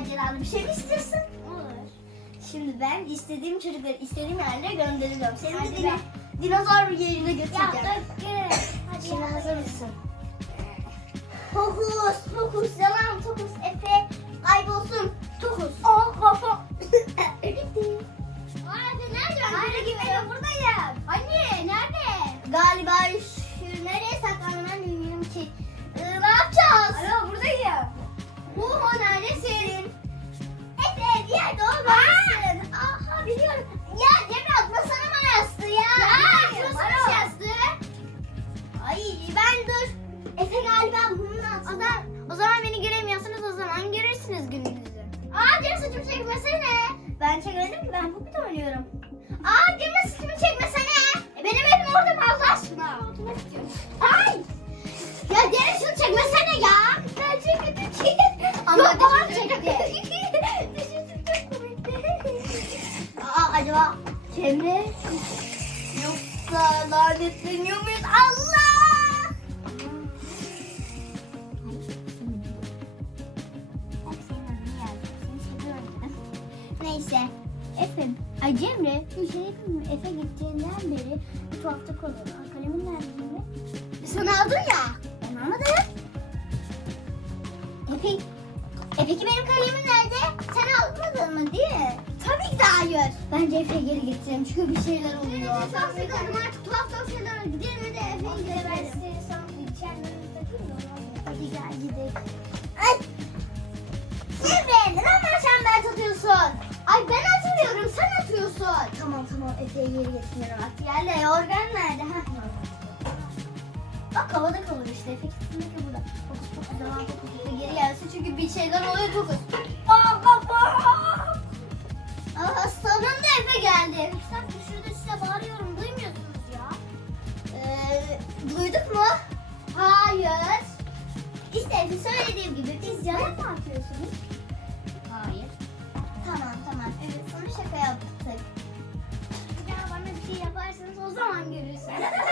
maceralı bir şey mi istiyorsun? Olur. Şimdi ben istediğim çocukları istediğim yerlere gönderiyorum. Seni Hadi de dino- dinozor yerine Ya götüreceğim. Hadi Şimdi ya. hazır mısın? Fokus, fokus, yalan, fokus, Efe, kaybolsun, dur. Efe galiba bunun altında. O zaman, o zaman beni göremiyorsunuz o zaman görürsünüz gününüzü. Aa Cem saçımı çekmesene. Ben çekmedim ki ben Puppet oynuyorum. Aa Cem saçımı çekmesene. E, benim elim orada mı Allah aşkına? Ay. Ya Cem şunu çekmesene ya. Ben çekmedim ki. Ama Yok, babam çekti. Aa acaba Cemre yoksa lanetleniyor muyuz? Allah! Neyse. Efe, ay Cemre, mı? Efe gittiğinden beri bir tuhaflık oluyor. Aa, Kalemin nerede Cemre? Sen aldın ya. Ben almadım. Efe, e peki benim kalemim nerede? Sen almadın mı değil mi? Tabii ki de hayır. Bence Efe'ye geri getireyim çünkü bir şeyler oluyor. Tuhaflık hanım artık tuhaf tuhaf şeyler oluyor. Gidelim de Efe'yi gidelim. Hadi gel gidelim. Efe'ye geri getiriyorum artık. Yerle yorgan nerede? Heh. Bak havada kalır işte. Efe kesinlikle burada. Fokus fokus zaman fokus geri gelsin çünkü bir şeyler oluyor fokus. Aa kafam! Aa sonunda Efe geldi. Sen şurada size bağırıyorum duymuyorsunuz ya. Ee, duyduk mu? Hayır. İşte Efe söylediğim gibi biz yalan mı atıyorsunuz? o zaman görürsün.